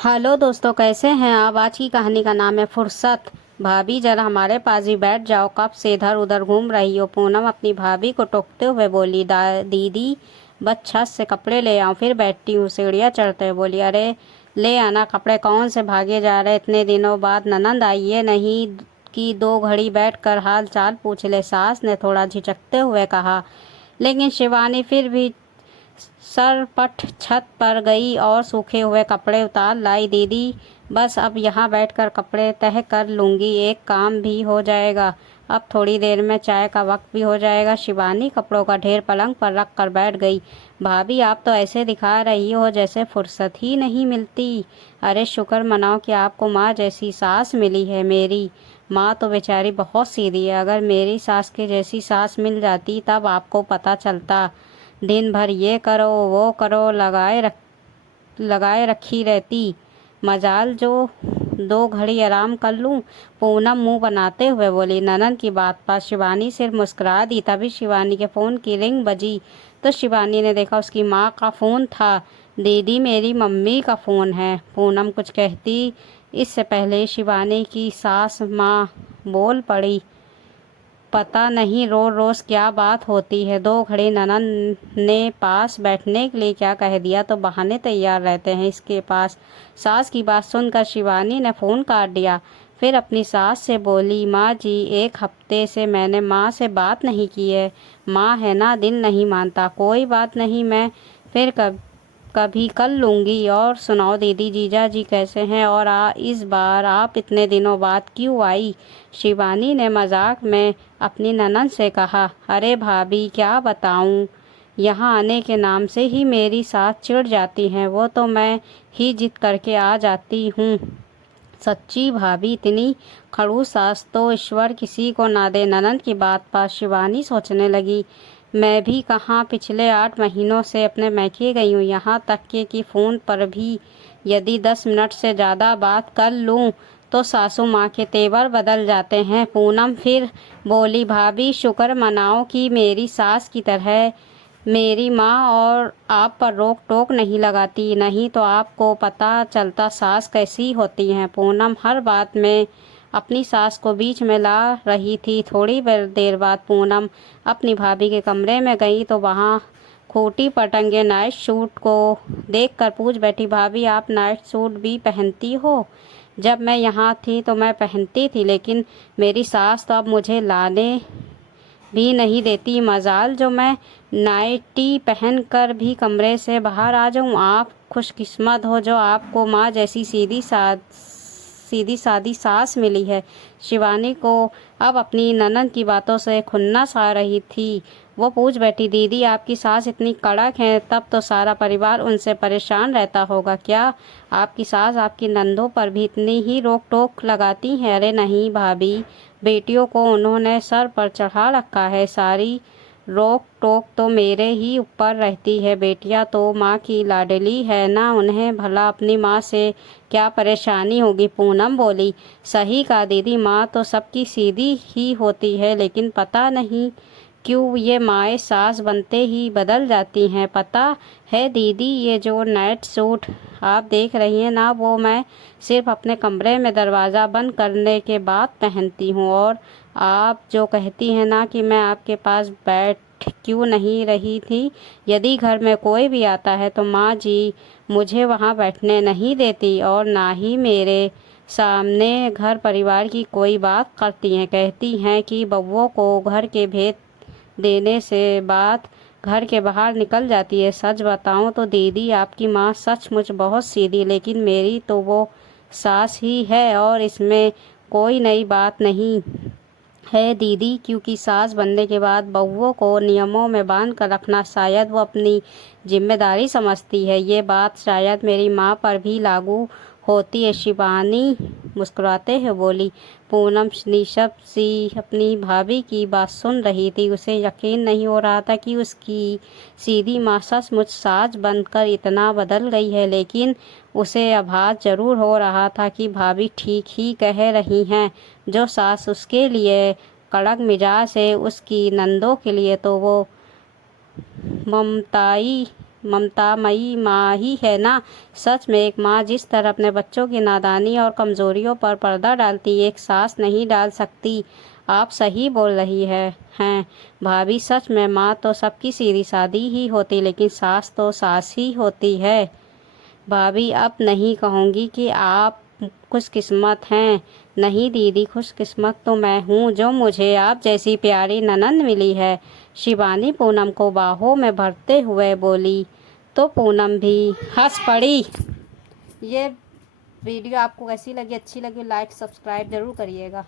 Hello दोस्तों, कैसे हैं आप। आज की कहानी का नाम है फुर्सत। भाभी जरा हमारे पास ही बैठ जाओ, कब से इधर उधर घूम रही हो। पूनम अपनी भाभी को टोकते हुए बोली। दीदी बस छत से कपड़े ले आओ, फिर बैठती हूँ। सीढ़ियाँ चढ़ते हुए बोली, अरे ले आना कपड़े, कौन से भागे जा रहे, इतने दिनों बाद ननंद आई है, नहीं कि 2 घड़ी बैठ कर हाल चाल पूछ ले। सास ने थोड़ा झिझकते हुए कहा। लेकिन शिवानी फिर भी सरपट छत पर गई और सूखे हुए कपड़े उतार लाई। दीदी बस अब यहाँ बैठकर कपड़े तह कर लूँगी, एक काम भी हो जाएगा। अब थोड़ी देर में चाय का वक्त भी हो जाएगा। शिवानी कपड़ों का ढेर पलंग पर रख कर बैठ गई। भाभी आप तो ऐसे दिखा रही हो जैसे फुर्सत ही नहीं मिलती। अरे शुक्र मनाओ कि आपको माँ जैसी सास मिली है। मेरी माँ तो बेचारी बहुत सीधी है, अगर मेरी सास के जैसी सास मिल जाती तब आपको पता चलता। दिन भर ये करो वो करो लगाए रखी रहती। मजाल जो 2 घड़ी आराम कर लूं। पूनम मुंह बनाते हुए बोली। ननन की बात पर शिवानी सिर्फ मुस्कुरा दी। तभी शिवानी के फ़ोन की रिंग बजी तो शिवानी ने देखा उसकी माँ का फ़ोन था। दीदी मेरी मम्मी का फ़ोन है। पूनम कुछ कहती इससे पहले शिवानी की सास माँ बोल पड़ी। पता नहीं रोज रोज क्या बात होती है। 2 घड़ी ननन ने पास बैठने के लिए क्या कह दिया तो बहाने तैयार रहते हैं इसके पास। सास की बात सुनकर शिवानी ने फ़ोन काट दिया। फिर अपनी सास से बोली, माँ जी 1 हफ्ते से मैंने माँ से बात नहीं की है। माँ है ना, दिल नहीं मानता। कोई बात नहीं, मैं फिर कभी कर लूँगी। और सुनाओ दीदी, जीजा जी कैसे हैं, और इस बार आप इतने दिनों बाद क्यों आई। शिवानी ने मजाक में अपनी ननद से कहा। अरे भाभी क्या बताऊं, यहाँ आने के नाम से ही मेरी सास चिढ़ जाती हैं। वो तो मैं ही जिद करके आ जाती हूँ। सच्ची भाभी इतनी खड़ूस सास तो ईश्वर किसी को ना दे। ननद की बात पर शिवानी सोचने लगी। मैं भी कहाँ पिछले 8 महीनों से अपने मैके गई हूँ, यहाँ तक कि फ़ोन पर भी यदि 10 मिनट से ज़्यादा बात कर लूँ तो सासू माँ के तेवर बदल जाते हैं। पूनम फिर बोली, भाभी शुक्र मनाओ कि मेरी सास की तरह मेरी माँ और आप पर रोक टोक नहीं लगाती, नहीं तो आपको पता चलता सास कैसी होती हैं। पूनम हर बात में अपनी सास को बीच में ला रही थी। थोड़ी देर बाद पूनम अपनी भाभी के कमरे में गई तो वहाँ खूंटी पर टंगे नाइट सूट को देखकर पूछ बैठी, भाभी आप नाइट सूट भी पहनती हो। जब मैं यहाँ थी तो मैं पहनती थी, लेकिन मेरी सास तो अब मुझे लाने भी नहीं देती। मजाल जो मैं नाइटी पहन कर भी कमरे से बाहर आ जाऊं। आप खुशकिस्मत हो जो आपको माँ जैसी सीधी सादी सास मिली है। शिवानी को अब अपनी ननद की बातों से खुन्नस आ रही थी। वो पूछ बैठी, दीदी आपकी सास इतनी कड़क है, तब तो सारा परिवार उनसे परेशान रहता होगा। क्या आपकी सास आपकी नंदों पर भी इतनी ही रोक टोक लगाती हैं। अरे नहीं भाभी, बेटियों को उन्होंने सर पर चढ़ा रखा है, सारी रोक टोक तो मेरे ही ऊपर रहती है। बेटियां तो माँ की लाडली है ना, उन्हें भला अपनी माँ से क्या परेशानी होगी। पूनम बोली, सही कहा दीदी, माँ तो सबकी सीधी ही होती है, लेकिन पता नहीं क्यों ये माएँ सास बनते ही बदल जाती हैं। पता है दीदी, ये जो नाइट सूट आप देख रही हैं ना, वो मैं सिर्फ अपने कमरे में दरवाज़ा बंद करने के बाद पहनती हूँ। और आप जो कहती हैं ना कि मैं आपके पास बैठ क्यों नहीं रही थी, यदि घर में कोई भी आता है तो माँ जी मुझे वहाँ बैठने नहीं देती और ना ही मेरे सामने घर परिवार की कोई बात करती हैं। कहती हैं कि बउओं को घर के भेद देने से बात घर के बाहर निकल जाती है। सच बताऊं तो दीदी आपकी माँ सचमुच बहुत सीधी, लेकिन मेरी तो वो सास ही है और इसमें कोई नई बात नहीं है दीदी, क्योंकि सास बनने के बाद बहुओं को नियमों में बांध कर रखना शायद वो अपनी जिम्मेदारी समझती है। ये बात शायद मेरी माँ पर भी लागू होती है। शिवानी मुस्कुराते हुए बोली। पूनम निशब्द सी अपनी भाभी की बात सुन रही थी। उसे यकीन नहीं हो रहा था कि उसकी सीधी माँ सचमुच सास बनकर इतना बदल गई है, लेकिन उसे आभास जरूर हो रहा था कि भाभी ठीक ही कह रही हैं। जो सास उसके लिए कड़क मिजाज है, उसकी नंदों के लिए तो वो ममताई ममतामयी माँ ही है ना। सच में एक माँ जिस तरह अपने बच्चों की नादानी और कमज़ोरियों पर पर्दा डालती एक सास नहीं डाल सकती। आप सही बोल रही हैं भाभी। सच में माँ तो सबकी सीधी सादी ही होती, लेकिन सास तो सास ही होती है। भाभी अब नहीं कहूँगी कि आप खुशकिस्मत हैं। नहीं दीदी, खुशकिस्मत तो मैं हूँ जो मुझे आप जैसी प्यारी ननंद मिली है। शिवानी पूनम को बाहों में भरते हुए बोली, तो पूनम भी हंस पड़ी। ये वीडियो आपको कैसी लगी? अच्छी लगी लाइक सब्सक्राइब ज़रूर करिएगा।